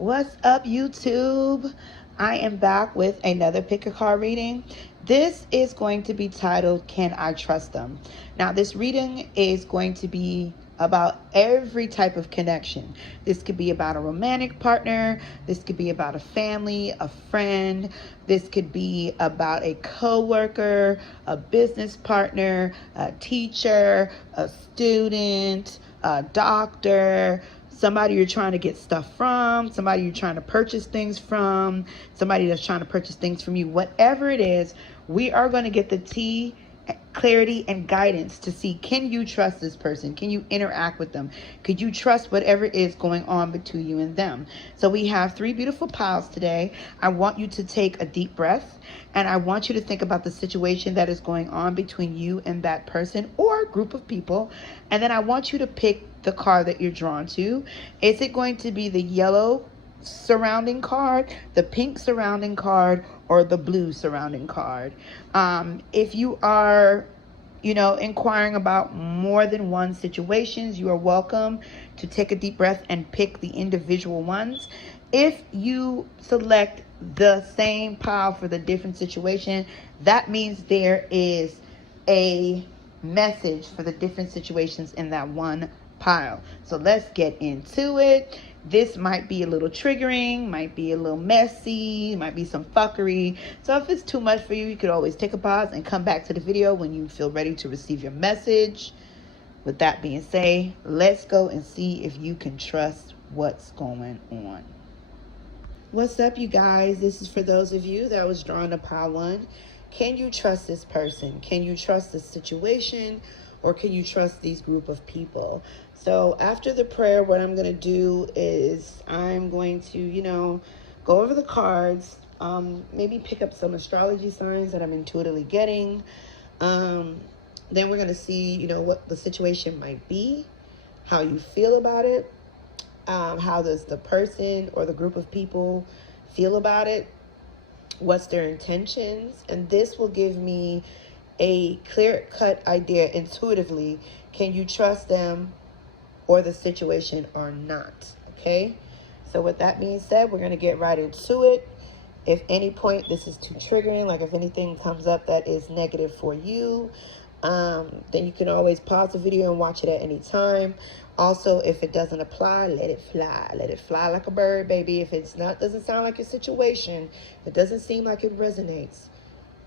What's up, YouTube? I am back with another pick a card reading. This is going to be titled, Can I Trust Them? Now, this reading is going to be about every type of connection. This could be about a romantic partner. This could be about a family, a friend. This could be about a coworker, a business partner, a teacher, a student, a doctor, somebody you're trying to get stuff from, somebody you're trying to purchase things from, somebody that's trying to purchase things from you. Whatever it is, we are going to get the tea, clarity, and guidance to see, can you trust this person? Can you interact with them? Could you trust whatever is going on between you and them? So we have three beautiful piles today. I want you to take a deep breath, and I want you to think about the situation that is going on between you and that person or group of people. And then I want you to pick the card that you're drawn to. Is it going to be the yellow surrounding card, the pink surrounding card, or the blue surrounding card? If you are inquiring about more than one situations, you are welcome to take a deep breath and pick the individual ones. If you select the same pile for the different situation, that means there is a message for the different situations in that one pile. So let's get into it. This might be a little triggering, might be a little messy, might be some fuckery. So if it's too much for you, you could always take a pause and come back to the video when you feel ready to receive your message. With that being said, let's go and see if you can trust what's going on. What's up, you guys? This is for those of you that was drawn to pile one. Can you trust this person? Can you trust this situation? Or can you trust these group of people? So after the prayer, what I'm going to do is I'm going to, go over the cards, maybe pick up some astrology signs that I'm intuitively getting. Then we're going to see, what the situation might be, how you feel about it, how does the person or the group of people feel about it, what's their intentions, and this will give me a clear-cut idea intuitively. Can you trust them or the situation or not? Okay, so with that being said, we're going to get right into it. If any point this is too triggering, like if anything comes up that is negative for you, then you can always pause the video and watch it at any time. Also, if it doesn't apply, let it fly. Let it fly like a bird, baby. If it's not, doesn't sound like your situation, if it doesn't seem like it resonates,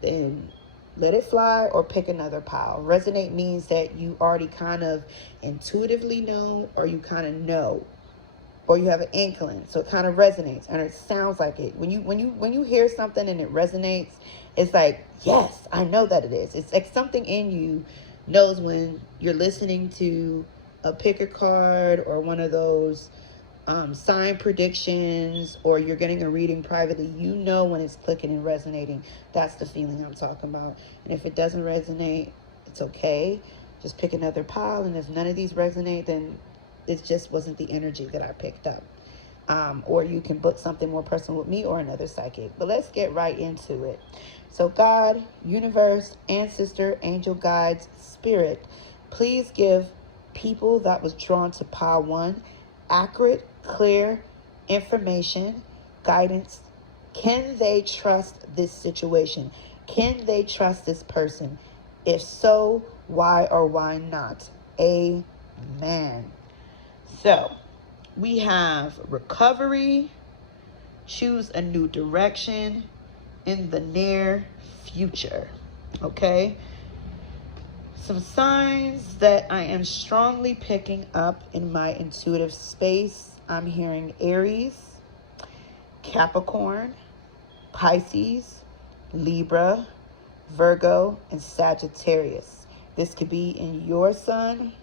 then let it fly or pick another pile. Resonate means that you already kind of intuitively know, or you kind of know, or you have an inkling. So it kind of resonates and it sounds like it. When you hear something and it resonates, it's like, yes, I know that it is. It's like something in you knows when you're listening to a pick a card or one of those sign predictions, or you're getting a reading privately, you know when it's clicking and resonating. That's the feeling I'm talking about. And if it doesn't resonate, it's okay. Just pick another pile. And if none of these resonate, then it just wasn't the energy that I picked up. Or you can book something more personal with me or another psychic. But let's get right into it. So God, universe, ancestor, angel guides, spirit, please give people that was drawn to pile one accurate, clear information, guidance. Can they trust this situation? Can they trust this person? If so, why or why not? Amen. So we have recovery, choose a new direction in the near future. Okay. Some signs that I am strongly picking up in my intuitive space. I'm hearing Aries, Capricorn, Pisces, Libra, Virgo, and Sagittarius. This could be in your sun,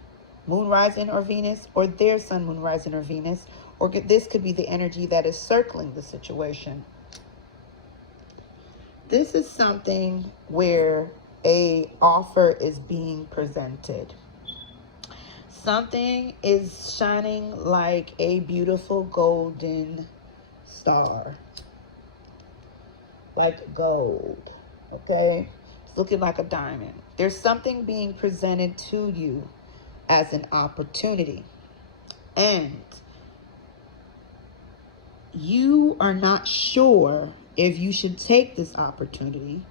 moon, rising, or Venus, or their sun, moon, rising, or Venus, or this could be the energy that is circling the situation. This is something where a offer is being presented. Something is shining like a beautiful golden star, like gold. Okay, it's looking like a diamond. There's something being presented to you as an opportunity, and you are not sure if you should take this opportunity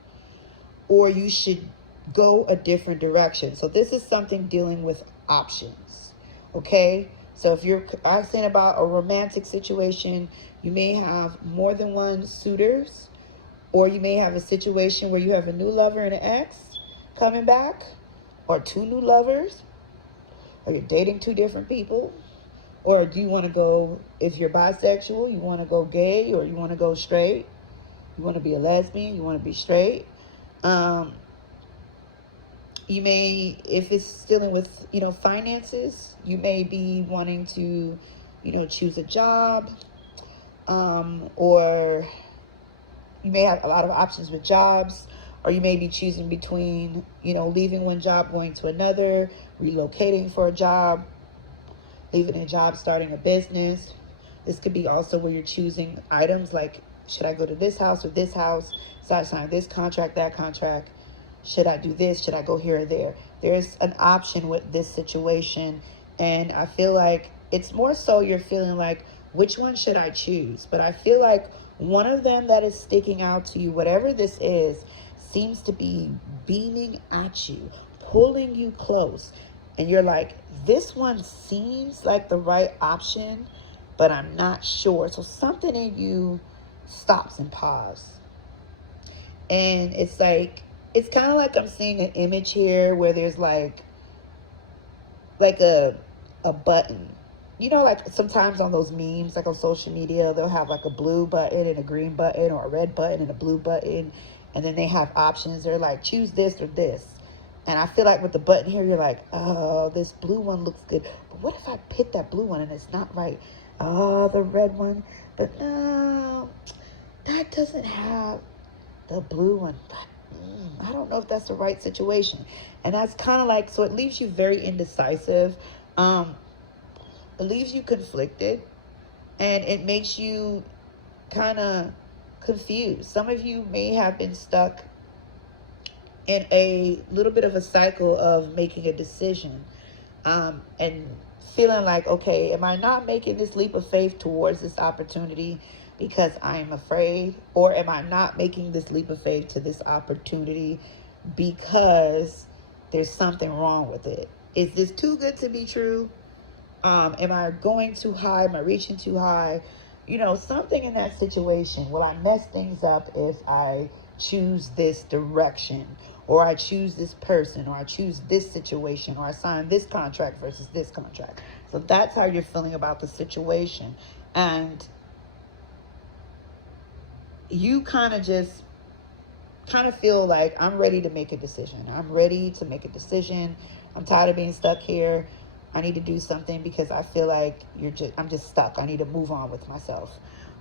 or you should go a different direction. So this is something dealing with options. Okay? So if you're asking about a romantic situation, you may have more than one suitors, or you may have a situation where you have a new lover and an ex coming back, or two new lovers, or you're dating two different people. Or do you want to go, if you're bisexual, you want to go gay, or you want to go straight? You want to be a lesbian, you want to be straight. You may, if it's dealing with, finances, you may be wanting to, choose a job, or you may have a lot of options with jobs, or you may be choosing between, leaving one job, going to another, relocating for a job, leaving a job, starting a business. This could be also where you're choosing items like, should I go to this house or this house? Should I sign this contract, that contract? Should I do this? Should I go here or there? There's an option with this situation. And I feel like it's more so you're feeling like, which one should I choose? But I feel like one of them that is sticking out to you, whatever this is, seems to be beaming at you, pulling you close. And you're like, this one seems like the right option, but I'm not sure. So something in you stops and pauses. And it's like, it's kind of like I'm seeing an image here where there's like a button. Like sometimes on those memes, like on social media, they'll have like a blue button and a green button, or a red button and a blue button. And then they have options. They're like, choose this or this. And I feel like with the button here, you're like, oh, this blue one looks good. But what if I pick that blue one and it's not right? Oh, the red one. But no, that doesn't have the blue one. But I don't know if that's the right situation. And that's kind of like, so it leaves you very indecisive. It leaves you conflicted. And it makes you kind of confused. Some of you may have been stuck in a little bit of a cycle of making a decision, and feeling like, okay, am I not making this leap of faith towards this opportunity because I'm afraid? Or am I not making this leap of faith to this opportunity because there's something wrong with it? Is this too good to be true? Am I going too high? Am I reaching too high? Something in that situation. Will I mess things up if I choose this direction, or I choose this person, or I choose this situation, or I sign this contract versus this contract? So that's how you're feeling about the situation. And you kind of feel like, I'm ready to make a decision. I'm ready to make a decision. I'm tired of being stuck here. I need to do something because I feel like I'm just stuck. I need to move on with myself,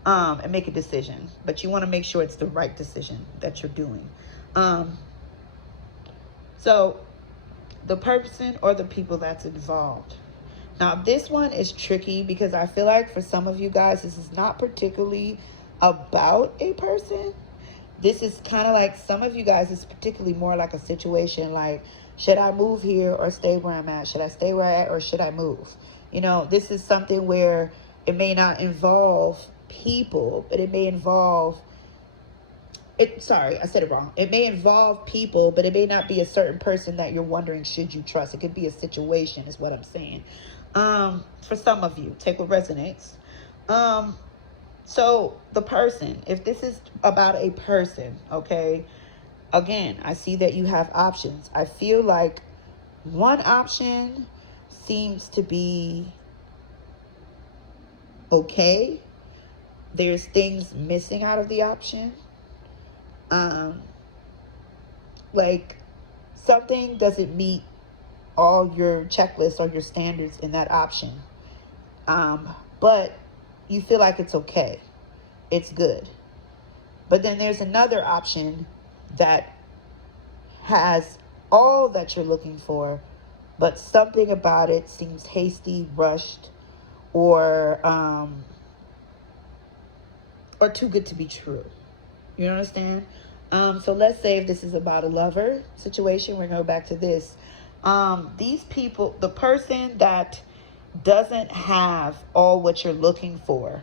and make a decision. But you want to make sure it's the right decision that you're doing. So the person or the people that's involved. Now, this one is tricky because I feel like for some of you guys, this is not particularly about a person. This is kind of like, some of you guys, it's particularly more like a situation like, should I move here or stay where I'm at? Should I stay where I'm at or should I move? This is something where it may not involve people, but it may involve sorry, I said it wrong. It may involve people, but it may not be a certain person that you're wondering, should you trust? It could be a situation, is what I'm saying. For some of you, take what resonates. So the person, if this is about a person, okay, again, I see that you have options. I feel like one option seems to be okay. There's things missing out of the option. Like something doesn't meet all your checklists or your standards in that option. But you feel like it's okay. It's good. But then there's another option that has all that you're looking for, but something about it seems hasty, rushed, or too good to be true. You understand? So let's say if this is about a lover situation, we're going to go back to this. These people, the person that doesn't have all what you're looking for,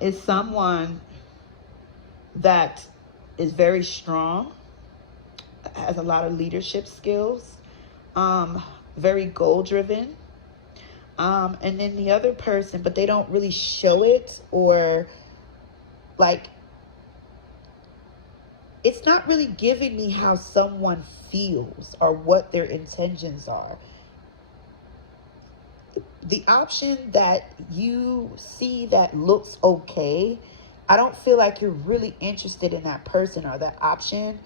is someone that is very strong, has a lot of leadership skills, very goal driven. And then the other person, but they don't really show it, or like, it's not really giving me how someone feels or what their intentions are. The option that you see that looks okay, I don't feel like you're really interested in that person or that option,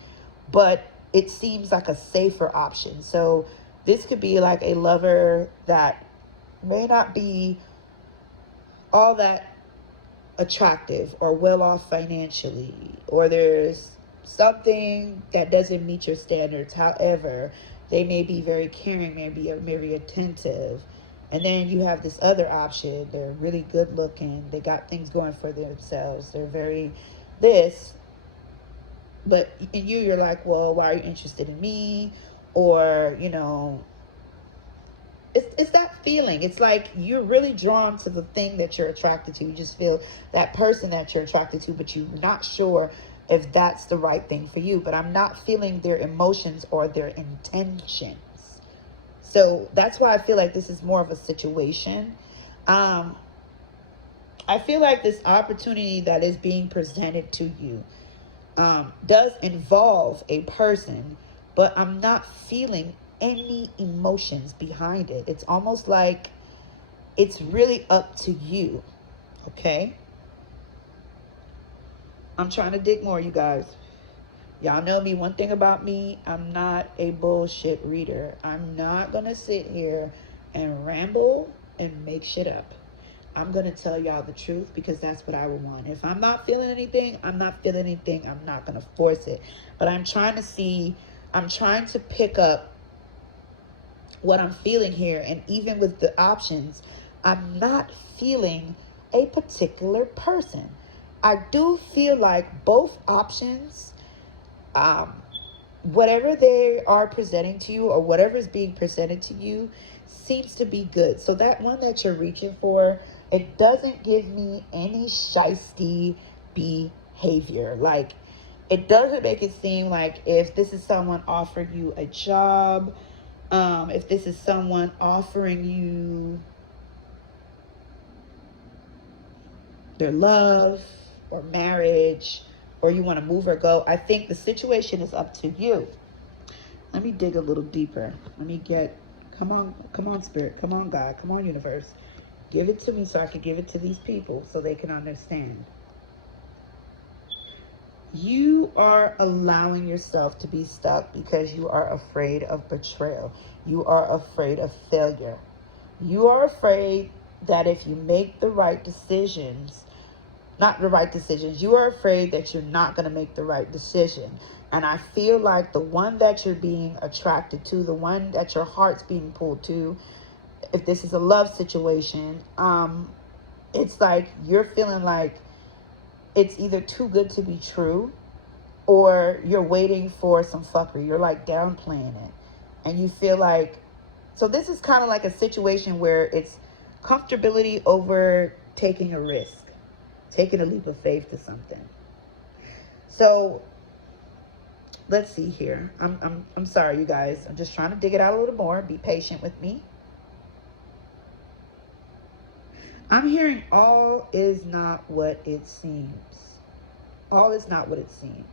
but it seems like a safer option. So this could be like a lover that may not be all that attractive or well off financially, or there's something that doesn't meet your standards. However, they may be very caring, maybe very attentive. And then you have this other option. They're really good looking. They got things going for themselves. They're very this. But in you, you're like, well, why are you interested in me? Or, it's that feeling. It's like you're really drawn to the thing that you're attracted to. You just feel that person that you're attracted to, but you're not sure if that's the right thing for you. But I'm not feeling their emotions or their intentions. So that's why I feel like this is more of a situation. I feel like this opportunity that is being presented to you does involve a person, but I'm not feeling any emotions behind it. It's almost like it's really up to you. Okay? I'm trying to dig more, you guys. Y'all know me. One thing about me, I'm not a bullshit reader. I'm not going to sit here and ramble and make shit up. I'm going to tell y'all the truth because that's what I would want. If I'm not feeling anything, I'm not feeling anything. I'm not going to force it. But I'm trying to pick up what I'm feeling here. And even with the options, I'm not feeling a particular person. I do feel like both options, whatever they are presenting to you or whatever is being presented to you seems to be good. So that one that you're reaching for, it doesn't give me any shysty behavior. Like, it doesn't make it seem like if this is someone offering you a job, if this is someone offering you their love or marriage, or you want to move or go, I think the situation is up to you. Let me dig a little deeper. Come on, Spirit. Come on, God. Come on, universe. Give it to me so I can give it to these people so they can understand. You are allowing yourself to be stuck because you are afraid of betrayal. You are afraid of failure. You are afraid that if you make the right decisions, not the right decisions, you are afraid that you're not going to make the right decision. And I feel like the one that you're being attracted to, the one that your heart's being pulled to, if this is a love situation, it's like you're feeling like it's either too good to be true, or you're waiting for some fuckery. You're like downplaying it. And you feel like, so this is kind of like a situation where it's comfortability over taking a risk, taking a leap of faith to something. So let's see here. I'm sorry, you guys. I'm just trying to dig it out a little more. Be patient with me. I'm hearing all is not what it seems. All is not what it seems.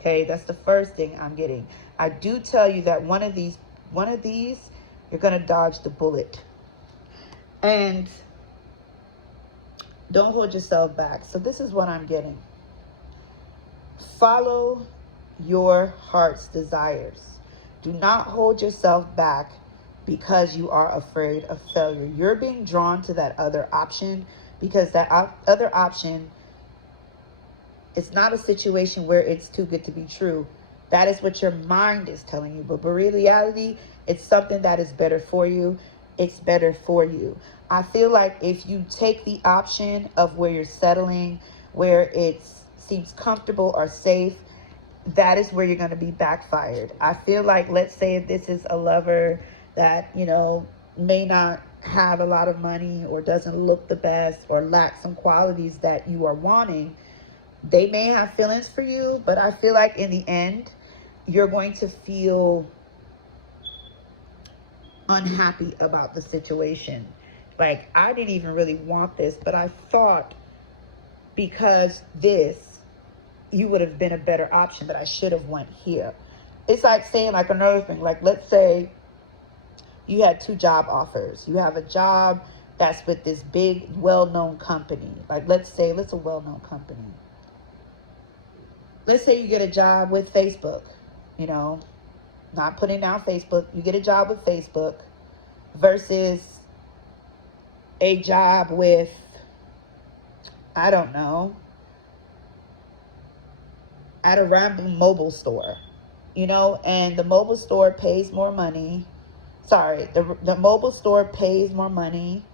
Okay, that's the first thing I'm getting. I do tell you that one of these, you're going to dodge the bullet. And don't hold yourself back. So this is what I'm getting. Follow your heart's desires. Do not hold yourself back because you are afraid of failure. You're being drawn to that other option because that other option, it's not a situation where it's too good to be true. That is what your mind is telling you. But reality, it's something that is better for you. It's better for you. I feel like if you take the option of where you're settling, where it seems comfortable or safe, that is where you're going to be backfired. I feel like, let's say if this is a lover that, may not have a lot of money or doesn't look the best or lacks some qualities that you are wanting, they may have feelings for you, but I feel like in the end, you're going to feel unhappy about the situation. Like, I didn't even really want this, but I thought because this, you would have been a better option, that I should have went here. It's like saying, like, another thing, like, let's say you had 2 job offers. You have a job that's with this big, well-known company. Like, let's say it's a well-known company. Let's say you get a job with Facebook, you know, not putting down Facebook. You get a job with Facebook versus a job with, I don't know, at a random mobile store, you know, and the mobile store pays more money. Sorry, the mobile store pays more money,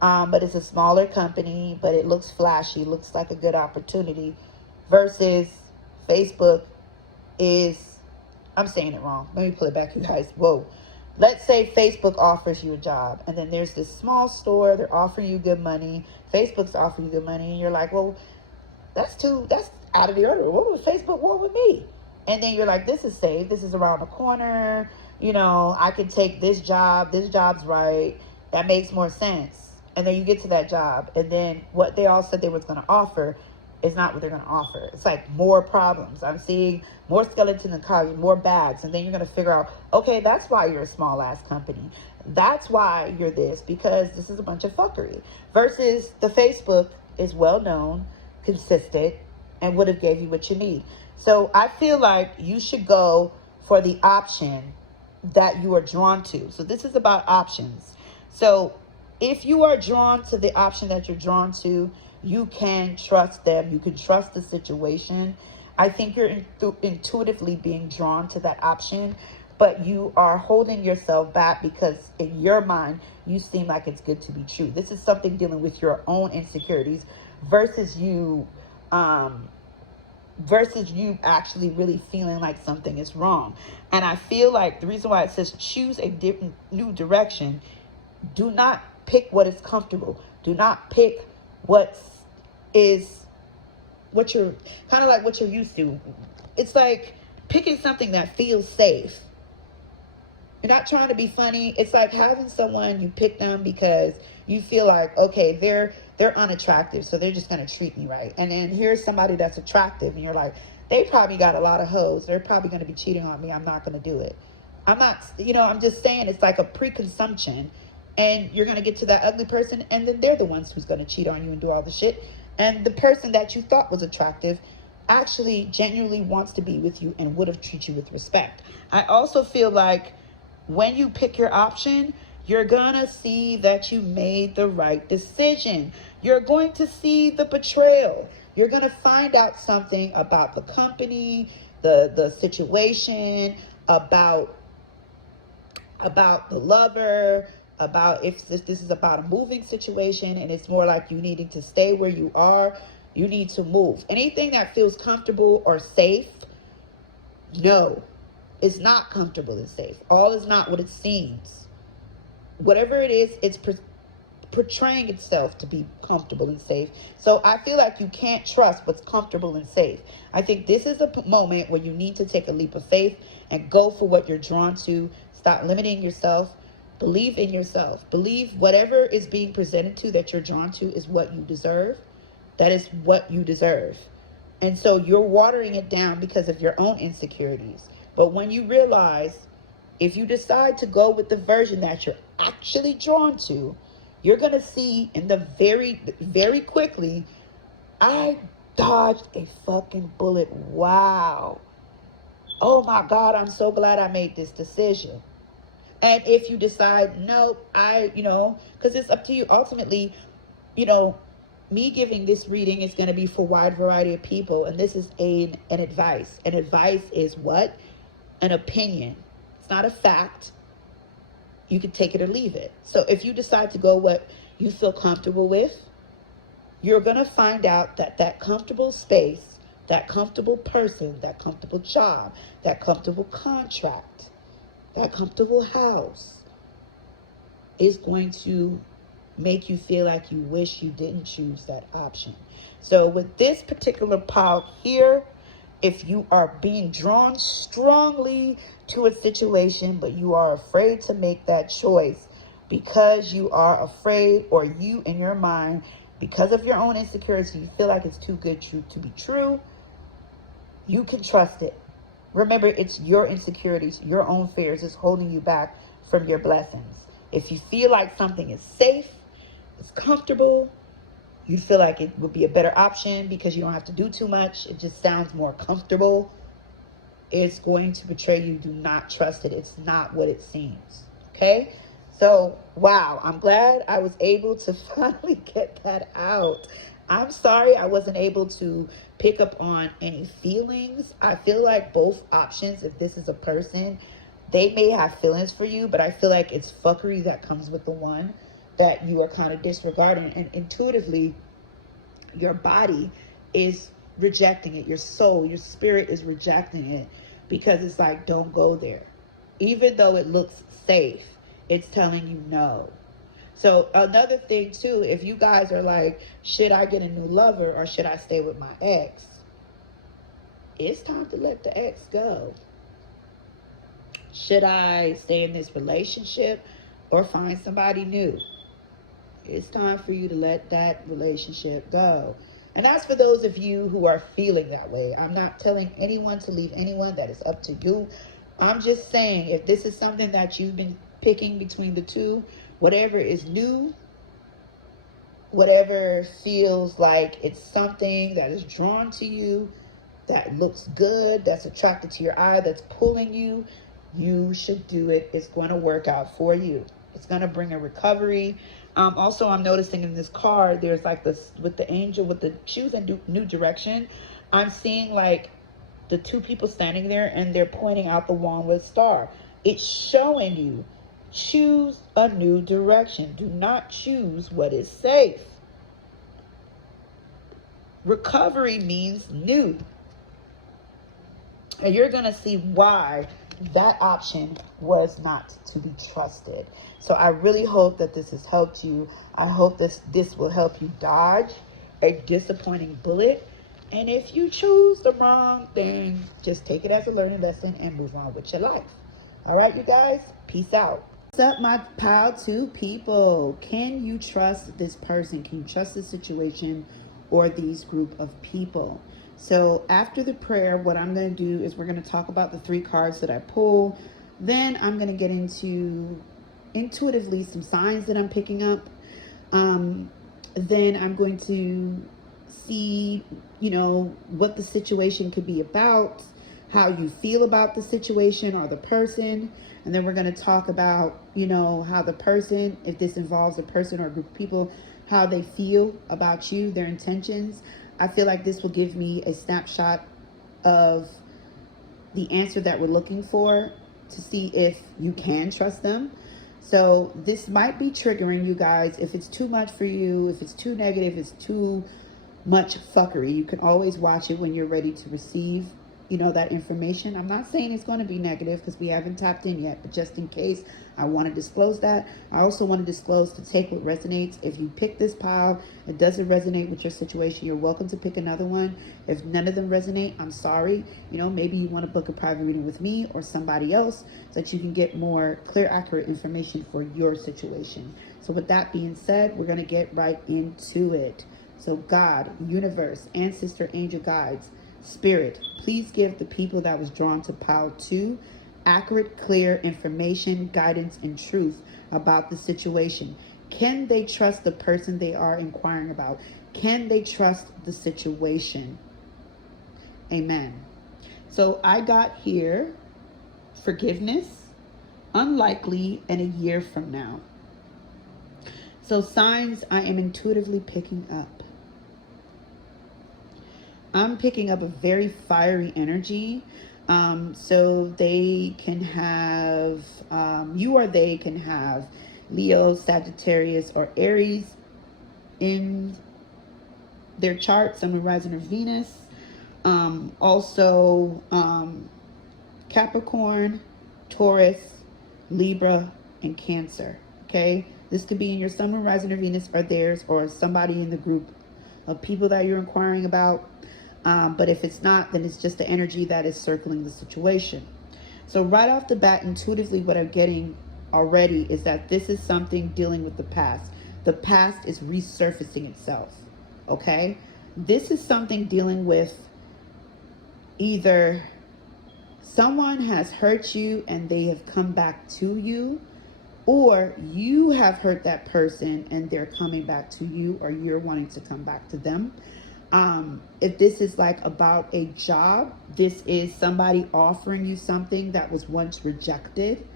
but it's a smaller company, but it looks flashy, looks like a good opportunity, versus Facebook is, I'm saying it wrong. Let me pull it back, you guys. Whoa. Let's say Facebook offers you a job, and then there's this small store, they're offering you good money. Facebook's offering you good money, and you're like, well, that's out of the order. What would Facebook want with me? And then you're like, this is safe. This is around the corner. You know, I can take this job. This job's right. That makes more sense. And then you get to that job, and then what they all said they was going to offer is not what they're going to offer. It's like more problems. I'm seeing more skeleton in cars, more bags. And then you're going to figure out, okay, that's why you're a small ass company. That's why you're this, because this is a bunch of fuckery. Versus the Facebook is well known, consistent, and would have gave you what you need. So I feel like you should go for the option that you are drawn to. So this is about options. So if you are drawn to the option that you're drawn to, you can trust them. You can trust the situation. I think you're intuitively being drawn to that option, but you are holding yourself back because in your mind, you seem like it's good to be true. This is something dealing with your own insecurities versus you actually really feeling like something is wrong. And I feel like the reason why it says choose a different new direction, do not pick what is comfortable. Do not pick what you're kind of like what you're used to. It's like picking something that feels safe. You're not trying to be funny. It's like having someone, you pick them because you feel like, okay, they're unattractive, so they're just going to treat me right. And then here's somebody that's attractive, and you're like, they probably got a lot of hoes. They're probably going to be cheating on me. I'm not going to do it. I'm just saying it's like a preconsumption. And you're going to get to that ugly person, and then they're the ones who's going to cheat on you and do all the shit. And the person that you thought was attractive actually genuinely wants to be with you and would have treated you with respect. I also feel like when you pick your option, you're going to see that you made the right decision. You're going to see the betrayal. You're going to find out something about the company, the situation, about the lover, about if this is about a moving situation and it's more like you needing to stay where you are, you need to move. Anything that feels comfortable or safe, no, it's not comfortable and safe. All is not what it seems. Whatever it is, it's portraying itself to be comfortable and safe. So I feel like you can't trust what's comfortable and safe. I think this is a moment where you need to take a leap of faith and go for what you're drawn to. Stop limiting yourself. Believe in yourself. Believe whatever is being presented to that you're drawn to is what you deserve. That is what you deserve. And so you're watering it down because of your own insecurities. But when you realize, if you decide to go with the version that you're actually drawn to, you're going to see in the very, very quickly, I dodged a fucking bullet. Wow. Oh my God, I'm so glad I made this decision. And if you decide, no, because it's up to you. Ultimately, me giving this reading is going to be for a wide variety of people. And this is an advice. An advice is what? An opinion. It's not a fact. You can take it or leave it. So if you decide to go what you feel comfortable with, you're going to find out that comfortable space, that comfortable person, that comfortable job, that comfortable contract, that comfortable house, is going to make you feel like you wish you didn't choose that option. So with this particular pile here, if you are being drawn strongly to a situation, but you are afraid to make that choice because you are afraid, or you in your mind, because of your own insecurity, you feel like it's too good to be true, you can trust it. Remember, it's your insecurities, your own fears is holding you back from your blessings. If you feel like something is safe, it's comfortable, you feel like it would be a better option because you don't have to do too much, it just sounds more comfortable, it's going to betray you. Do not trust it. It's not what it seems. Okay? So, wow, I'm glad I was able to finally get that out. I'm sorry I wasn't able to pick up on any feelings. I feel like both options, if this is a person, they may have feelings for you, but I feel like it's fuckery that comes with the one that you are kind of disregarding. And intuitively, your body is rejecting it. Your soul, your spirit is rejecting it because it's like, don't go there. Even though it looks safe, it's telling you no. So another thing too, if you guys are like, should I get a new lover or should I stay with my ex? It's time to let the ex go. Should I stay in this relationship or find somebody new? It's time for you to let that relationship go. And that's for those of you who are feeling that way. I'm not telling anyone to leave anyone. That is up to you. I'm just saying, if this is something that you've been picking between the two, whatever is new, whatever feels like it's something that is drawn to you, that looks good, that's attracted to your eye, that's pulling you, you should do it. It's going to work out for you. It's going to bring a recovery. Also, I'm noticing in this card, there's like this with the angel, with the choose a new direction. I'm seeing like the two people standing there and they're pointing out the wand with star. It's showing you, choose a new direction. Do not choose what is safe. Recovery means new. And you're going to see why that option was not to be trusted. So I really hope that this has helped you. I hope this will help you dodge a disappointing bullet. And if you choose the wrong thing, just take it as a learning lesson and move on with your life. All right, you guys, peace out. What's up, my pile two people? Can you trust this person? Can you trust this situation or these group of people? So after the prayer, what I'm going to do is we're going to talk about the 3 cards that I pull. Then I'm going to get into intuitively some signs that I'm picking up. Then I'm going to see, what the situation could be about, how you feel about the situation or the person. And then we're going to talk about, how the person, if this involves a person or a group of people, how they feel about you, their intentions. I feel like this will give me a snapshot of the answer that we're looking for to see if you can trust them. So this might be triggering you guys. If it's too much for you, if it's too negative, it's too much fuckery, you can always watch it when you're ready to receive, that information. I'm not saying it's going to be negative because we haven't tapped in yet, but just in case, I want to disclose that. I also want to disclose to take what resonates. If you pick this pile, it doesn't resonate with your situation, you're welcome to pick another one. If none of them resonate, I'm sorry. Maybe you want to book a private reading with me or somebody else so that you can get more clear, accurate information for your situation. So with that being said, we're going to get right into it. So God, universe, ancestor, angel guides, spirit, please give the people that was drawn to pile 2 accurate, clear information, guidance, and truth about the situation. Can they trust the person they are inquiring about? Can they trust the situation? Amen. So I got here forgiveness, unlikely, and a year from now. So signs I am intuitively picking up. I'm picking up a very fiery energy. So they can have, you or they can have Leo, Sagittarius, or Aries in their chart, Sun, Moon, Rising, or Venus. Also, Capricorn, Taurus, Libra, and Cancer. Okay. okay? This could be in your sun, moon, rising, or Venus, or theirs, or somebody in the group of people that you're inquiring about. But if it's not, then it's just the energy that is circling the situation. So right off the bat, intuitively, what I'm getting already is that this is something dealing with the past. The past is resurfacing itself, okay? This is something dealing with either someone has hurt you and they have come back to you, or you have hurt that person and they're coming back to you, or you're wanting to come back to them. If this is like about a job, this is somebody offering you something that was once rejected,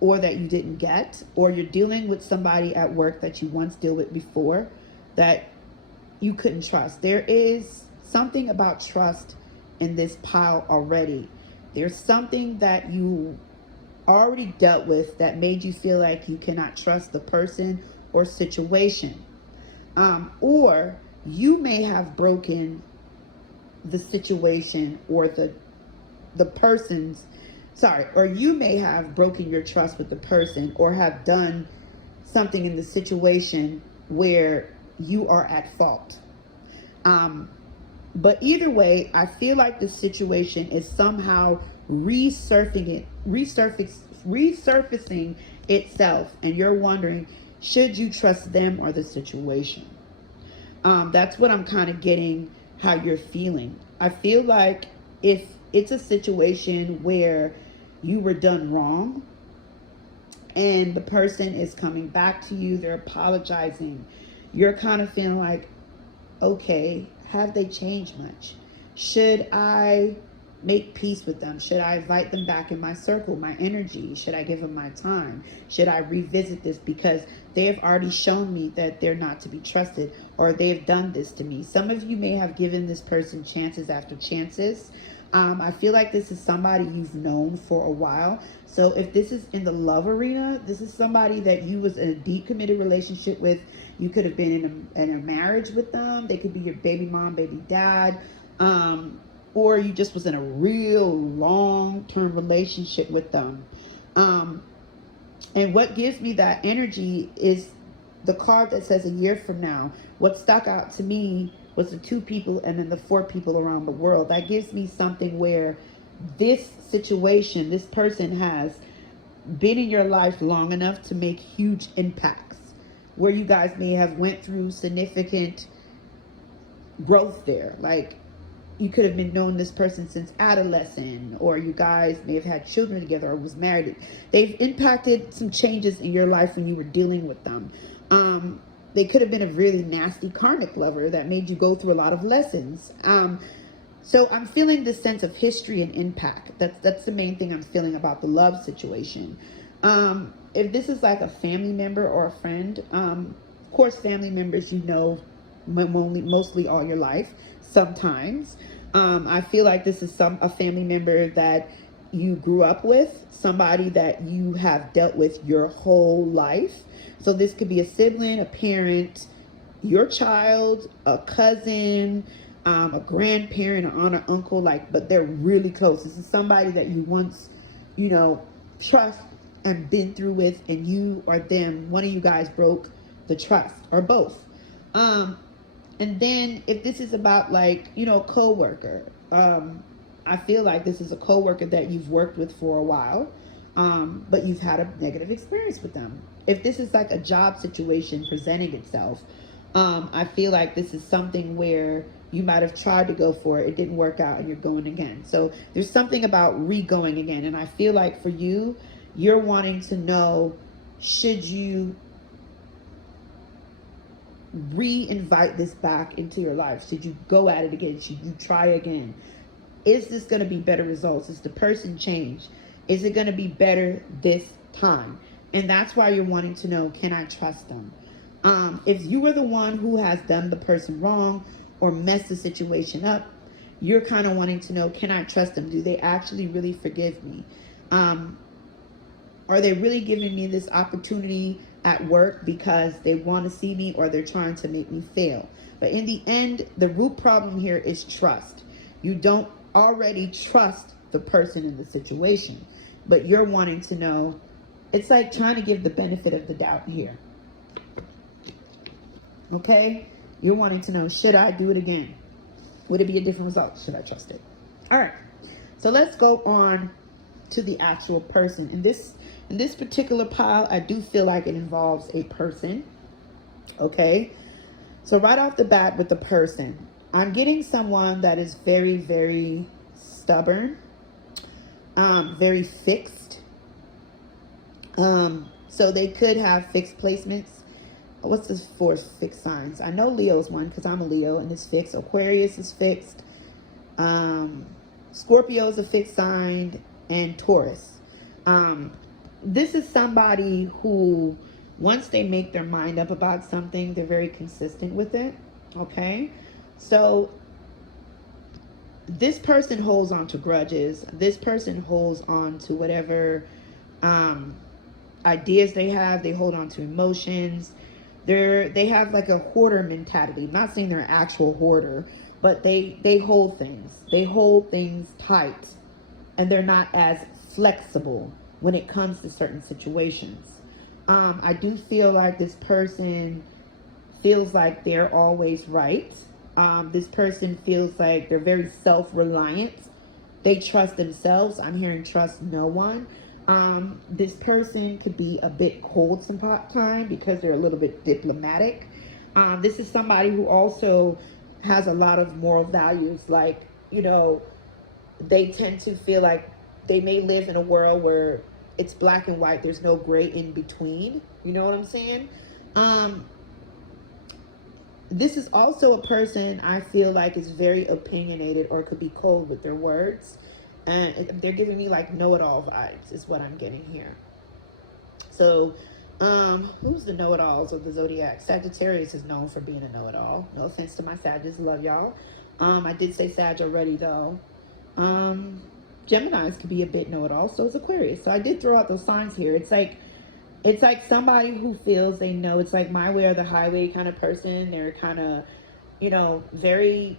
or that you didn't get, or you're dealing with somebody at work that you once dealt with before that you couldn't trust. There is something about trust in this pile already. There's something that you already dealt with that made you feel like you cannot trust the person or situation. Or you may have broken the situation or the person's, or you may have broken your trust with the person, or have done something in the situation where you are at fault. But either way, I feel like the situation is somehow resurfacing itself, and you're wondering, should you trust them or the situation? That's what I'm kind of getting, how you're feeling. I feel like if it's a situation where you were done wrong and the person is coming back to you, they're apologizing, you're kind of feeling like, okay, have they changed much? Should I make peace with them? Should I invite them back in my circle, my energy? Should I give them my time? Should I revisit this because they have already shown me that they're not to be trusted, or they've done this to me? Some of you may have given this person chances after chances. I feel like this is somebody you've known for a while. So if this is in the love arena, this is somebody that you was in a deep committed relationship with. You could have been in a marriage with them. They could be your baby mom, baby dad, or you just was in a real long-term relationship with them. And what gives me that energy is the card that says a year from now. What stuck out to me was the 2 people and then the 4 people around the world. That gives me something where this situation, this person has been in your life long enough to make huge impacts, where you guys may have went through significant growth there. Like, you could have been known this person since adolescent, or you guys may have had children together or was married. They've impacted some changes in your life when you were dealing with them. They could have been a really nasty karmic lover that made you go through a lot of lessons. So I'm feeling this sense of history and impact. That's the main thing I'm feeling about the love situation. If this is like a family member or a friend, of course, family members, you know, mostly all your life. Sometimes I feel like this is a family member that you grew up with, somebody that you have dealt with your whole life. So this could be a sibling, a parent, your child, a cousin, a grandparent, an aunt or uncle, but they're really close. This is somebody that you once, trust and been through with, and you or them, one of you guys broke the trust, or both. And then if this is about co-worker, I feel like this is a co-worker that you've worked with for a while, but you've had a negative experience with them. If this is like a job situation presenting itself, I feel like this is something where you might have tried to go for it, it didn't work out, and you're going again. So there's something about re-going again. And I feel like for you, you're wanting to know, should you re-invite this back into your life? Should you go at it again? Should you try again? Is this going to be better results? Is the person changed? Is it going to be better this time? And that's why you're wanting to know, can I trust them? If you were the one who has done the person wrong or messed the situation up, you're kind of wanting to know, can I trust them? Do they actually really forgive me? Are they really giving me this opportunity at work because they want to see me, or they're trying to make me fail? But in the end, the root problem here is trust. You don't already trust the person in the situation, but you're wanting to know, It's like trying to give the benefit of the doubt here. Okay? You're wanting to know, should I do it again? Would it be a different result? Should I trust it? All right. So let's go on to the actual person. In this particular pile, I do feel like it involves a person. Okay? So right off the bat with the person, I'm getting someone that is very, very stubborn, very fixed. So they could have fixed placements. What's this for fixed signs? I know Leo's one because I'm a Leo and it's fixed. Aquarius is fixed. Scorpio is a fixed sign, and Taurus. This is somebody who, once they make their mind up about something, they're very consistent with it. Okay? So this person holds on to grudges. This person holds on to whatever ideas they have. They hold on to emotions. They have like a hoarder mentality. I'm not saying they're an actual hoarder, but they hold things. They hold things tight, and they're not as flexible when it comes to certain situations. I do feel like this person feels like they're always right. This person feels like they're very self-reliant. They trust themselves. I'm hearing trust no one. This person could be a bit cold sometimes because they're a little bit diplomatic. This is somebody who also has a lot of moral values. Like, you know, they tend to feel like they may live in a world where it's black and white. There's no gray in between. You know what I'm saying? This is also a person I feel like is very opinionated or could be cold with their words. And they're giving me like know-it-all vibes is what I'm getting here. So, who's the know-it-alls of the zodiac? Sagittarius is known for being a know-it-all. No offense to my Sagittarius, love y'all. I did say Sag already though. Geminis could be a bit know-it-all, so is Aquarius. So I did throw out those signs here. It's like somebody who feels they know. It's like my way or the highway kind of person. They're kind of, you know, very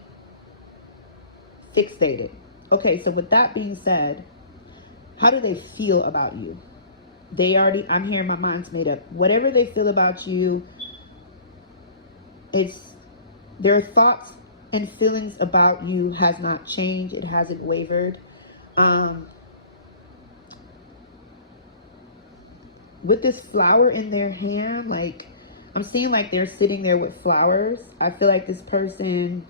fixated. Okay, so with that being said, how do they feel about you? I'm hearing my mind's made up. Whatever they feel about you, it's their thoughts and feelings about you has not changed. It hasn't wavered. With this flower in their hand, like I'm seeing like they're sitting there with flowers. I feel like this person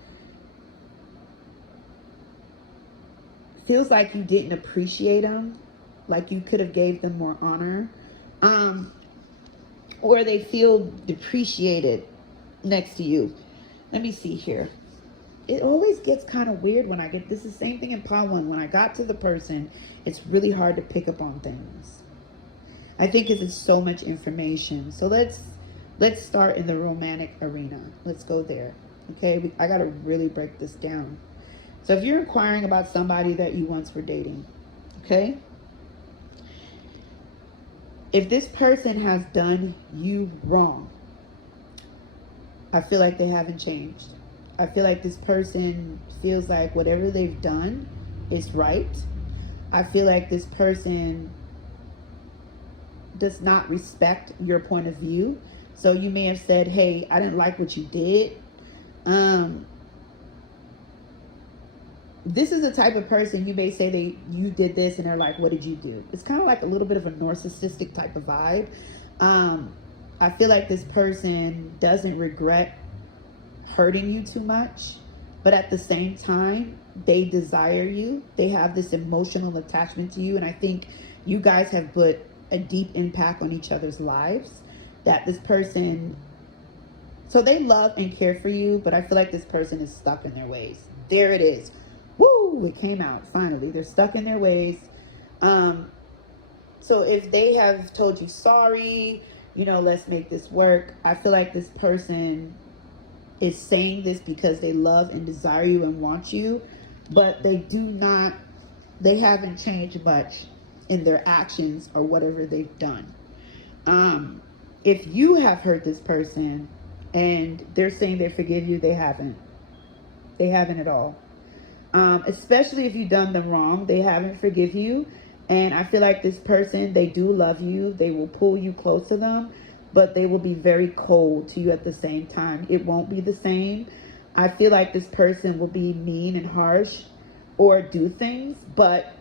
feels like you didn't appreciate them, like you could have gave them more honor, or they feel depreciated next to you. Let me see here. It always gets kind of weird when I get this. Is the same thing in pile one. When I got to the person, it's really hard to pick up on things. I think it's so much information. So let's start in the romantic arena. Let's go there. Okay, I gotta really break this down. So if you're inquiring about somebody that you once were dating, okay? If this person has done you wrong, I feel like they haven't changed. I feel like this person feels like whatever they've done is right. I feel like this person does not respect your point of view. So you may have said, hey, I didn't like what you did. This is the type of person you may say you did this and they're like, what did you do? It's kind of like a little bit of a narcissistic type of vibe. I feel like this person doesn't regret hurting you too much, but at the same time, they desire you. They have this emotional attachment to you. And I think you guys have put a deep impact on each other's lives, that this person, so they love and care for you, but I feel like this person is stuck in their ways. There it is. Woo, it came out finally. They're stuck in their ways. So if they have told you sorry, you know, let's make this work, I feel like this person is saying this because they love and desire you and want you, but they haven't changed much in their actions or whatever they've done. If you have hurt this person and they're saying they forgive you, they haven't. They haven't at all. Especially if you've done them wrong, they haven't forgive you. And I feel like this person, they do love you. They will pull you close to them, but they will be very cold to you at the same time. It won't be the same. I feel like this person will be mean and harsh or do things, but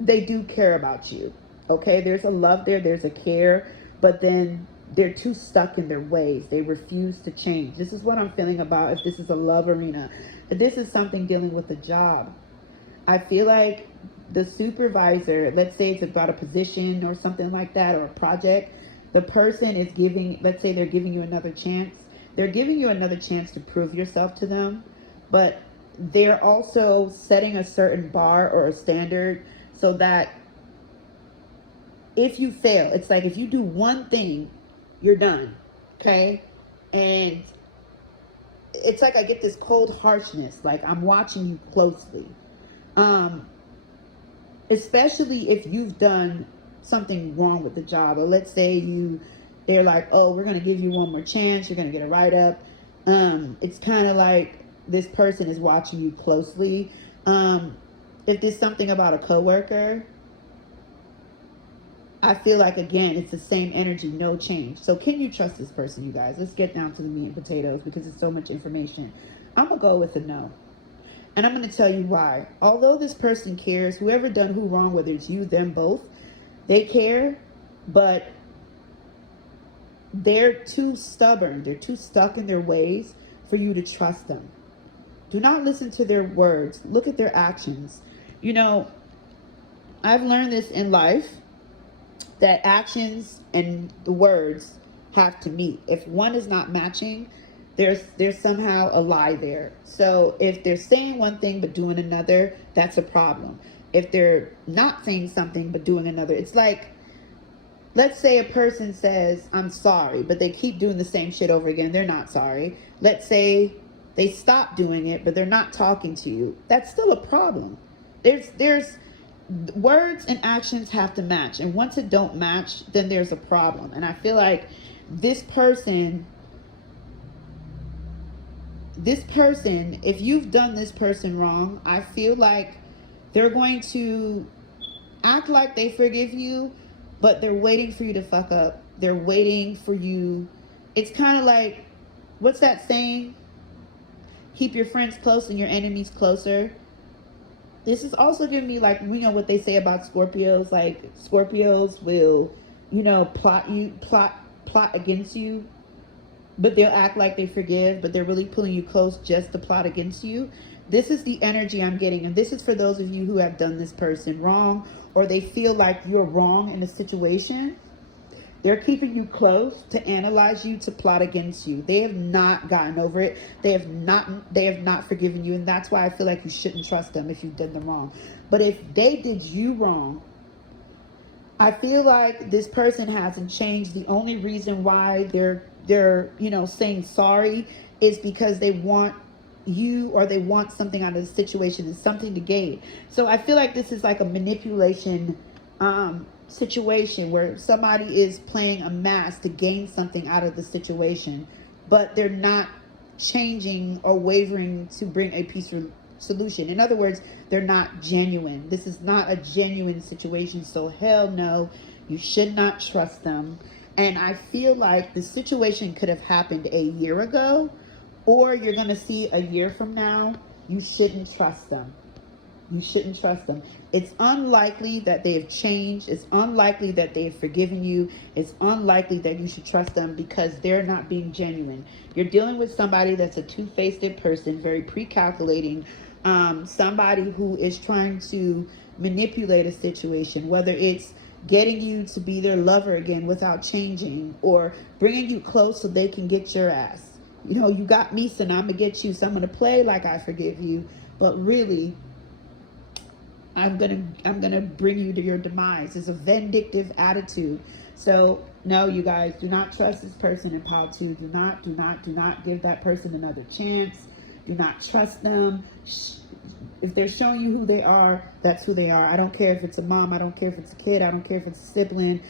they do care about you. Okay, there's a love there, there's a care, but then they're too stuck in their ways. They refuse to change. This is what I'm feeling about if this is a love arena. If this is something dealing with a job, I feel like the supervisor, let's say it's about a position or something like that, or a project, the person is giving, let's say they're giving you another chance. They're giving you another chance to prove yourself to them, but they're also setting a certain bar or a standard so that if you fail, it's like if you do one thing, you're done. Okay? And it's like I get this cold harshness, like I'm watching you closely. Especially if you've done something wrong with the job, or let's say they're like, oh, we're going to give you one more chance, you're going to get a write-up. It's kind of like this person is watching you closely. If there's something about a coworker, I feel like, again, it's the same energy, no change. So can you trust this person, you guys? Let's get down to the meat and potatoes because it's so much information. I'm going to go with a no. And I'm going to tell you why. Although this person cares, whoever done who wrong, whether it's you, them, both, they care, but they're too stubborn. They're too stuck in their ways for you to trust them. Do not listen to their words. Look at their actions. You know, I've learned this in life, that actions and the words have to meet. If one is not matching, there's somehow a lie there. So if they're saying one thing but doing another, that's a problem. If they're not saying something but doing another, it's like, let's say a person says, I'm sorry, but they keep doing the same shit over again. They're not sorry. Let's say they stop doing it, but they're not talking to you. That's still a problem. There's words and actions have to match. And once it don't match, then there's a problem. And I feel like this person, if you've done this person wrong, I feel like they're going to act like they forgive you, but they're waiting for you to fuck up. They're waiting for you. It's kind of like, what's that saying? Keep your friends close and your enemies closer. This is also giving me, like, you know what they say about Scorpios, like Scorpios will, you know, plot against you, but they'll act like they forgive, but they're really pulling you close just to plot against you. This is the energy I'm getting, and this is for those of you who have done this person wrong, or they feel like you're wrong in a situation. They're keeping you close to analyze you, to plot against you. They have not gotten over it. They have not forgiven you, and that's why I feel like you shouldn't trust them if you've done them wrong. But if they did you wrong, I feel like this person hasn't changed. The only reason why they're you know, saying sorry is because they want you, or they want something out of the situation and something to gain. So I feel like this is like a manipulation situation where somebody is playing a mask to gain something out of the situation, but they're not changing or wavering to bring a peaceful solution. In other words, they're not genuine. This is not a genuine situation. So hell no, you should not trust them. And I feel like the situation could have happened a year ago, or you're going to see a year from now. You shouldn't trust them. You shouldn't trust them. It's unlikely that they have changed. It's unlikely that they have forgiven you. It's unlikely that you should trust them because they're not being genuine. You're dealing with somebody that's a two-faced person, very pre-calculating, somebody who is trying to manipulate a situation, whether it's getting you to be their lover again without changing, or bringing you close so they can get your ass. You know, you got me, so now I'm going to get you. So I'm going to play like I forgive you, but really, I'm gonna bring you to your demise. It's a vindictive attitude. So no, you guys, do not trust this person in pile 2. Do not give that person another chance. Do not trust them. If they're showing you who they are, that's who they are. I don't care if it's a mom. I don't care if it's a kid. I don't care if it's a sibling,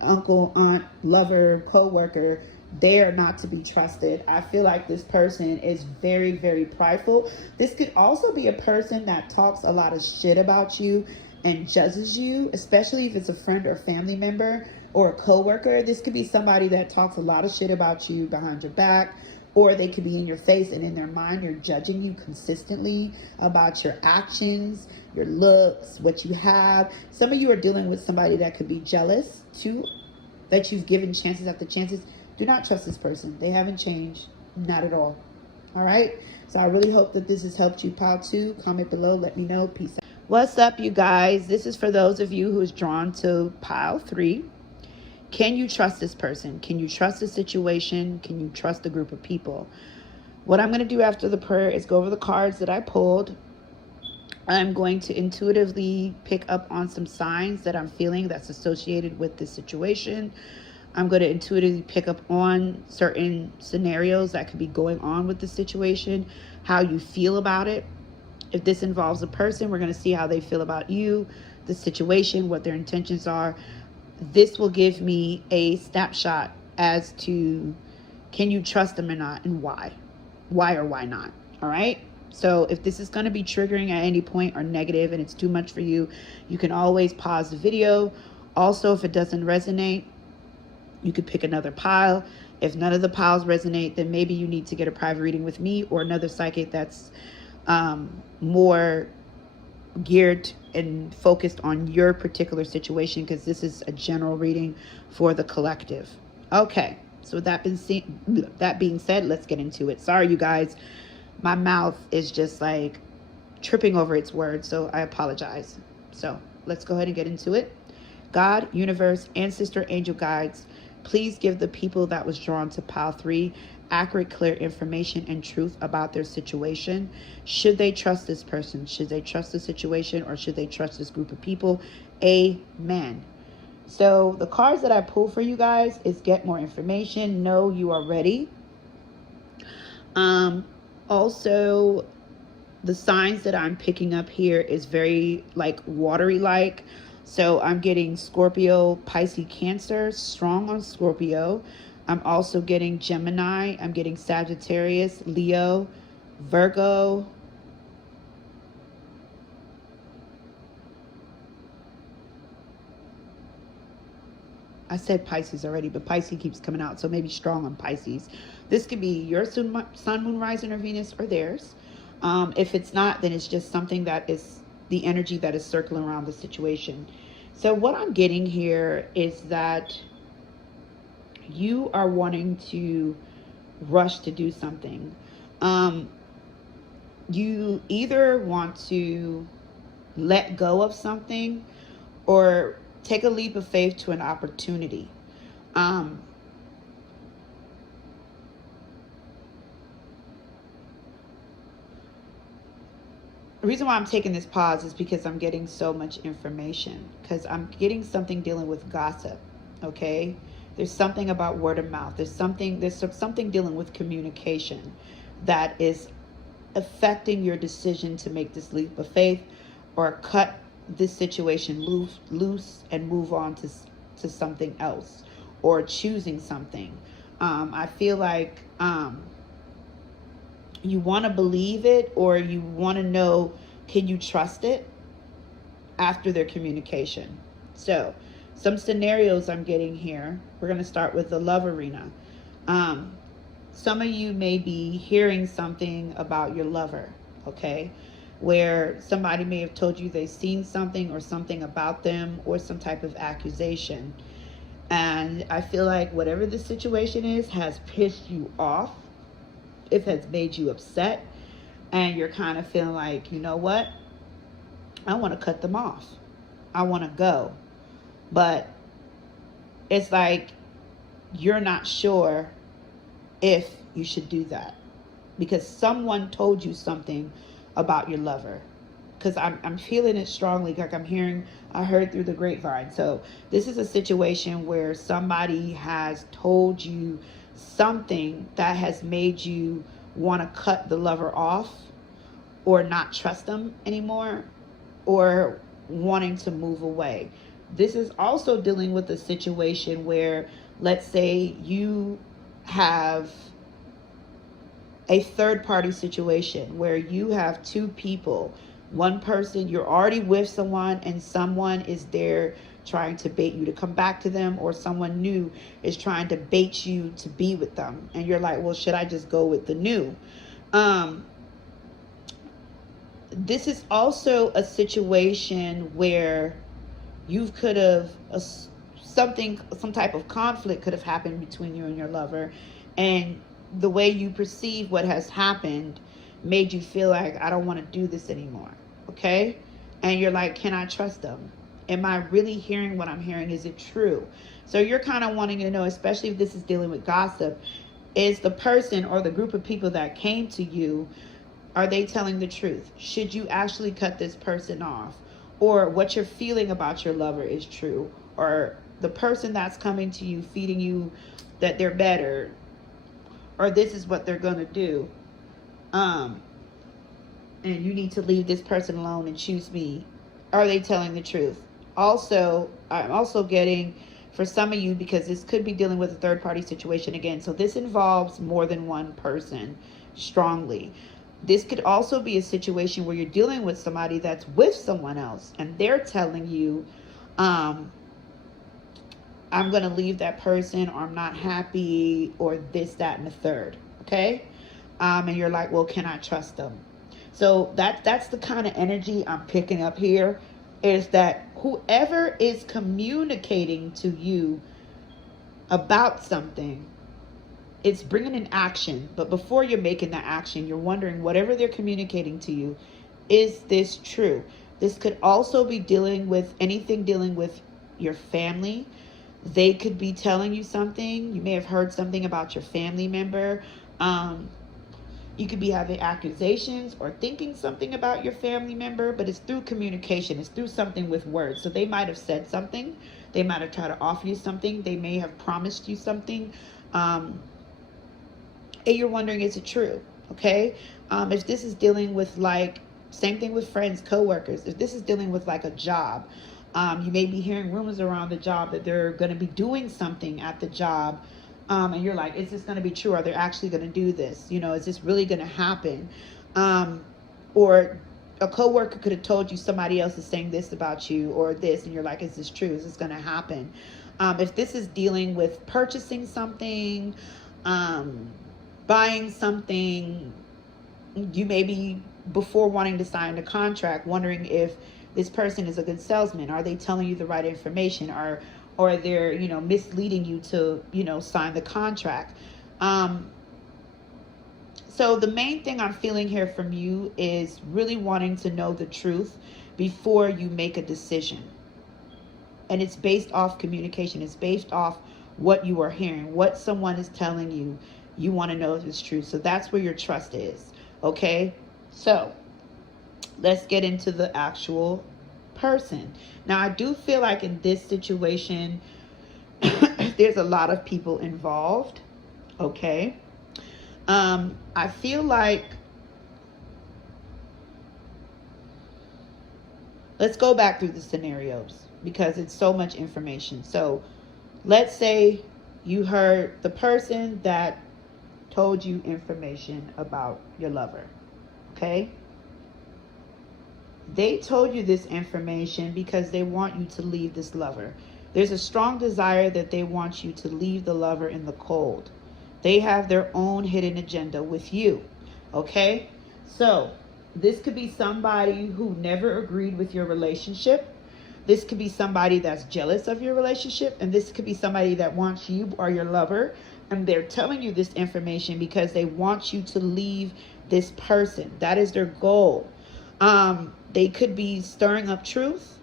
uncle, aunt, lover, co-worker. They are not to be trusted. I feel like this person is very, very prideful. This could also be a person that talks a lot of shit about you and judges you, especially if it's a friend or family member or a coworker. This could be somebody that talks a lot of shit about you behind your back, or they could be in your face and in their mind you're judging you consistently about your actions, your looks, what you have. Some of you are dealing with somebody that could be jealous too, that you've given chances after chances. Do not trust this person. They haven't changed, not at all. All right, so I really hope that this has helped you. Pile 2, comment below, let me know. Peace out. What's up, you guys? This is for those of you who's drawn to pile 3. Can you trust this person? Can you trust the situation? Can you trust the group of people? What I'm going to do after the prayer is go over the cards that I pulled. I'm going to intuitively pick up on some signs that I'm feeling that's associated with this situation. I'm going to intuitively pick up on certain scenarios that could be going on with the situation, how you feel about it. If this involves a person, we're going to see how they feel about you, the situation, what their intentions are. This will give me a snapshot as to can you trust them or not, and why or why not. All right. So if this is going to be triggering at any point or negative and it's too much for you, you can always pause the video. Also, if it doesn't resonate, you could pick another pile. If none of the piles resonate, then maybe you need to get a private reading with me or another psychic that's more geared and focused on your particular situation, because this is a general reading for the collective. Okay, so that being said, let's get into it. Sorry, you guys, my mouth is just like tripping over its words, so I apologize. So let's go ahead and get into it. God, universe, ancestor, angel guides, please give the people that was drawn to pile 3 accurate, clear information and truth about their situation. Should they trust this person? Should they trust the situation, or should they trust this group of people? Amen. So the cards that I pull for you guys is get more information, know you are ready. Also, the signs that I'm picking up here is very like watery like. So I'm getting Scorpio, Pisces, Cancer, strong on Scorpio. I'm also getting Gemini. I'm getting Sagittarius, Leo, Virgo. I said Pisces already, but Pisces keeps coming out, so maybe strong on Pisces. This could be your sun, moon, rising, or Venus, or theirs. If it's not, then it's just something that is the energy that is circling around the situation. So what I'm getting here is that you are wanting to rush to do something. You either want to let go of something or take a leap of faith to an opportunity. The reason why I'm taking this pause is because I'm getting so much information, because I'm getting something dealing with gossip. Okay, there's something about word of mouth. There's something dealing with communication that is affecting your decision to make this leap of faith or cut this situation loose and move on to something else, or choosing something. I feel like you want to believe it, or you want to know, can you trust it after their communication? So some scenarios I'm getting here. We're going to start with the love arena. Some of you may be hearing something about your lover, okay, where somebody may have told you they've seen something or something about them, or some type of accusation. And I feel like whatever the situation is has pissed you off. It has made you upset, and you're kind of feeling like, you know what, I want to cut them off. I want to go. But it's like you're not sure if you should do that, because someone told you something about your lover. Because I'm feeling it strongly, like I heard through the grapevine. So this is a situation where somebody has told you something that has made you want to cut the lover off, or not trust them anymore, or wanting to move away. This is also dealing with a situation where, let's say you have a third party situation where you have two people One person, you're already with someone and someone is there trying to bait you to come back to them, or someone new is trying to bait you to be with them. And you're like, well, should I just go with the new? This is also a situation where you could have some type of conflict could have happened between you and your lover, and the way you perceive what has happened made you feel like, I don't want to do this anymore. Okay? And you're like, can I trust them? Am I really hearing what I'm hearing? Is it true? So you're kind of wanting to know, especially if this is dealing with gossip, is the person or the group of people that came to you, are they telling the truth? Should you actually cut this person off? Or what you're feeling about your lover is true? Or the person that's coming to you, feeding you that they're better, or this is what they're going to do. And you need to leave this person alone and choose me. Are they telling the truth? Also, I'm also getting, for some of you, because this could be dealing with a third party situation again. So this involves more than one person strongly. This could also be a situation where you're dealing with somebody that's with someone else and they're telling you, I'm going to leave that person, or I'm not happy, or this, that, and the third. Okay? And you're like, well, can I trust them? So that's the kind of energy I'm picking up here, is that whoever is communicating to you about something, it's bringing an action. But before you're making that action, you're wondering, whatever they're communicating to you, is this true? This could also be dealing with anything dealing with your family. They could be telling you something. You may have heard something about your family member. You could be having accusations or thinking something about your family member, but it's through communication. It's through something with words. So they might have said something. They might have tried to offer you something. They may have promised you something. And you're wondering, is it true? Okay? If this is dealing with, like, same thing with friends, coworkers. If this is dealing with like a job, you may be hearing rumors around the job that they're going to be doing something at the job. And you're like, is this going to be true? Are they actually going to do this? You know, is this really going to happen? Or a coworker could have told you somebody else is saying this about you or this, and you're like, is this true? Is this going to happen? If this is dealing with purchasing something, buying something, you may be, before wanting to sign the contract, wondering if this person is a good salesman. Are they telling you the right information? Or they're, misleading you to, sign the contract. So the main thing I'm feeling here from you is really wanting to know the truth before you make a decision. And it's based off communication. It's based off what you are hearing, what someone is telling you. You want to know if it's true. So that's where your trust is. Okay? So let's get into the actual person. Now, I do feel like in this situation, there's a lot of people involved. Okay? I feel like, let's go back through the scenarios because it's so much information. So let's say you heard the person that told you information about your lover. Okay? They told you this information because they want you to leave this lover. There's a strong desire that they want you to leave the lover in the cold. They have their own hidden agenda with you. Okay? So this could be somebody who never agreed with your relationship. This could be somebody that's jealous of your relationship. And this could be somebody that wants you or your lover, and they're telling you this information because they want you to leave this person. That is their goal. They could be stirring up truth.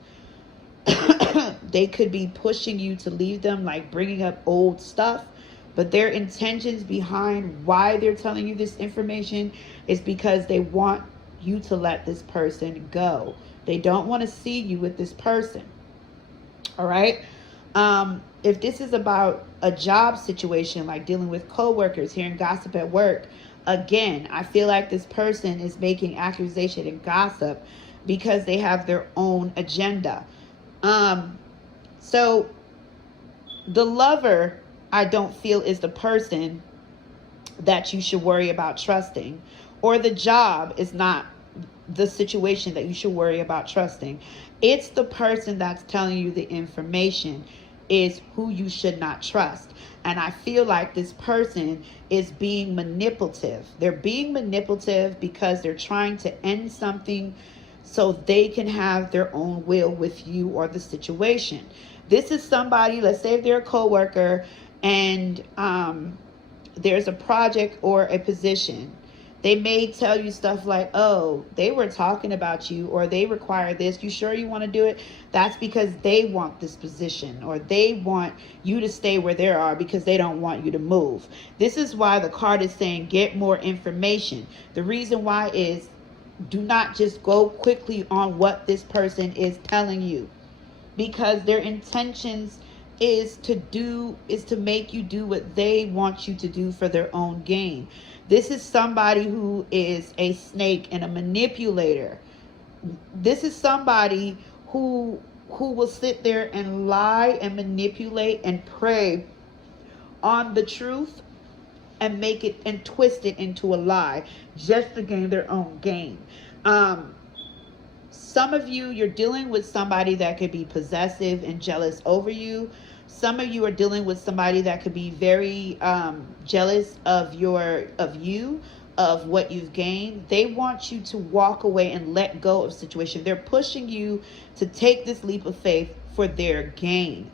They could be pushing you to leave them, like bringing up old stuff. But their intentions behind why they're telling you this information is because they want you to let this person go. They don't want to see you with this person. All right? If this is about a job situation, like dealing with coworkers, hearing gossip at work, again, I feel like this person is making accusation and gossip because they have their own agenda. So the lover, I don't feel, is the person that you should worry about trusting, or the job is not the situation that you should worry about trusting. It's the person that's telling you the information is who you should not trust. And I feel like this person is being manipulative. They're being manipulative because they're trying to end something so they can have their own will with you or the situation. This is somebody, let's say if they're a coworker and there's a project or a position. They may tell you stuff like, oh, they were talking about you, or they require this. You sure you want to do it? That's because they want this position, or they want you to stay where they are because they don't want you to move. This is why the card is saying get more information. The reason why is do not just go quickly on what this person is telling you, because their intentions is to make you do what they want you to do for their own gain. This is somebody who is a snake and a manipulator. This is somebody who will sit there and lie and manipulate and prey on the truth and make it and twist it into a lie just to gain their own gain. Some of you, you're dealing with somebody that could be possessive and jealous over you. Some of you are dealing with somebody that could be very jealous of you, of what you've gained. They want you to walk away and let go of the situation. They're pushing you to take this leap of faith for their gain.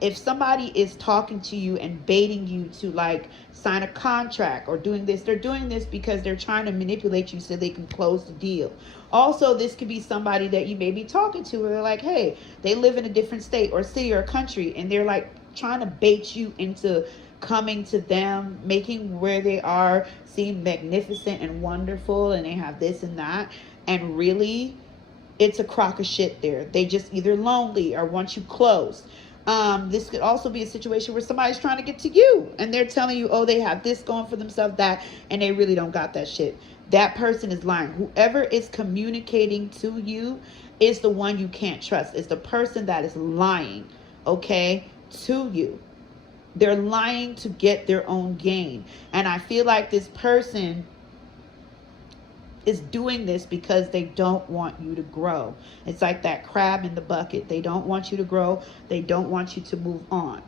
If somebody is talking to you and baiting you to like sign a contract or doing this, they're doing this because they're trying to manipulate you so they can close the deal. Also, this could be somebody that you may be talking to where they're like, hey, they live in a different state or city or country, and they're like trying to bait you into coming to them, making where they are seem magnificent and wonderful, and they have this and that, and really it's a crock of shit there. They just either lonely or want you close. This could also be a situation where somebody's trying to get to you and they're telling you, oh, they have this going for themselves, that, and they really don't got that shit. That person is lying. Whoever is communicating to you is the one you can't trust. It's the person that is lying, okay, to you. They're lying to get their own gain. And I feel like this person is doing this because they don't want you to grow. It's like that crab in the bucket. They don't want you to grow. They don't want you to move on.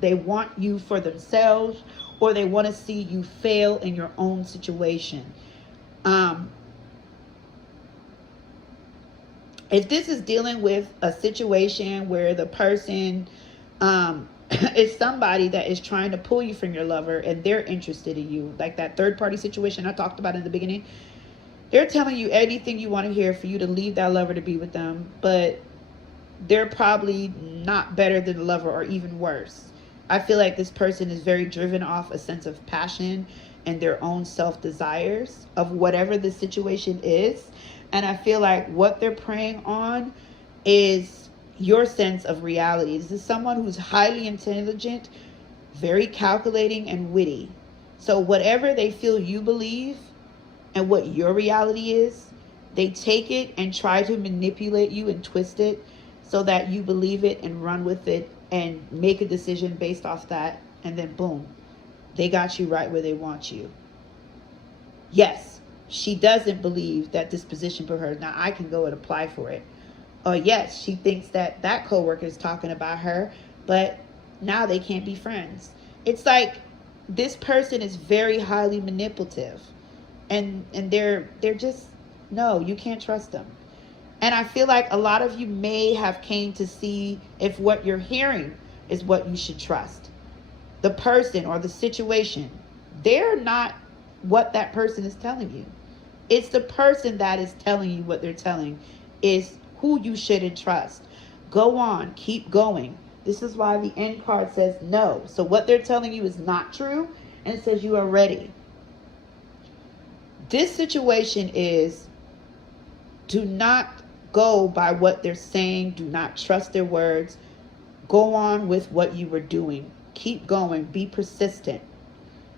They want you for themselves, or they want to see you fail in your own situation. If this is dealing with a situation where the person is somebody that is trying to pull you from your lover and they're interested in you, like that third party situation I talked about in the beginning, they're telling you anything you want to hear for you to leave that lover to be with them, but they're probably not better than the lover or even worse. I feel like this person is very driven off a sense of passion and their own self-desires of whatever the situation is. And I feel like what they're preying on is your sense of reality. This is someone who's highly intelligent, very calculating, and witty. So whatever they feel you believe and what your reality is, they take it and try to manipulate you and twist it so that you believe it and run with it and make a decision based off that, and then boom, they got you right where they want you. Yes, she doesn't believe that this position for her, now I can go and apply for it. Or yes, she thinks that that coworker is talking about her, but now they can't be friends. It's like this person is very highly manipulative, and they're just, no, you can't trust them. And I feel like a lot of you may have came to see if what you're hearing is what you should trust. The person or the situation, they're not what that person is telling you. It's the person that is telling you what they're telling is who you shouldn't trust. Go on, keep going. This is why the end card says no. So what they're telling you is not true, and it says you are ready. This situation is, do not go by what they're saying. Do not trust their words. Go on with what you were doing. Keep going. Be persistent.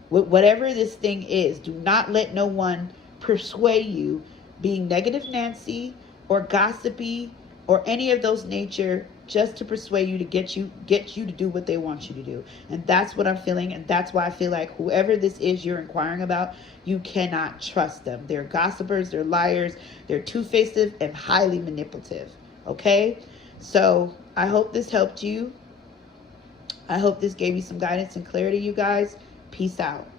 With whatever this thing is, do not let no one persuade you being negative Nancy or gossipy or any of those nature, just to persuade you to get you to do what they want you to do. And that's what I'm feeling, and that's why I feel like whoever this is you're inquiring about, you cannot trust them. They're gossipers, they're liars, they're two-faced and highly manipulative. Okay? So I hope this helped you. I hope this gave you some guidance and clarity, you guys. Peace out.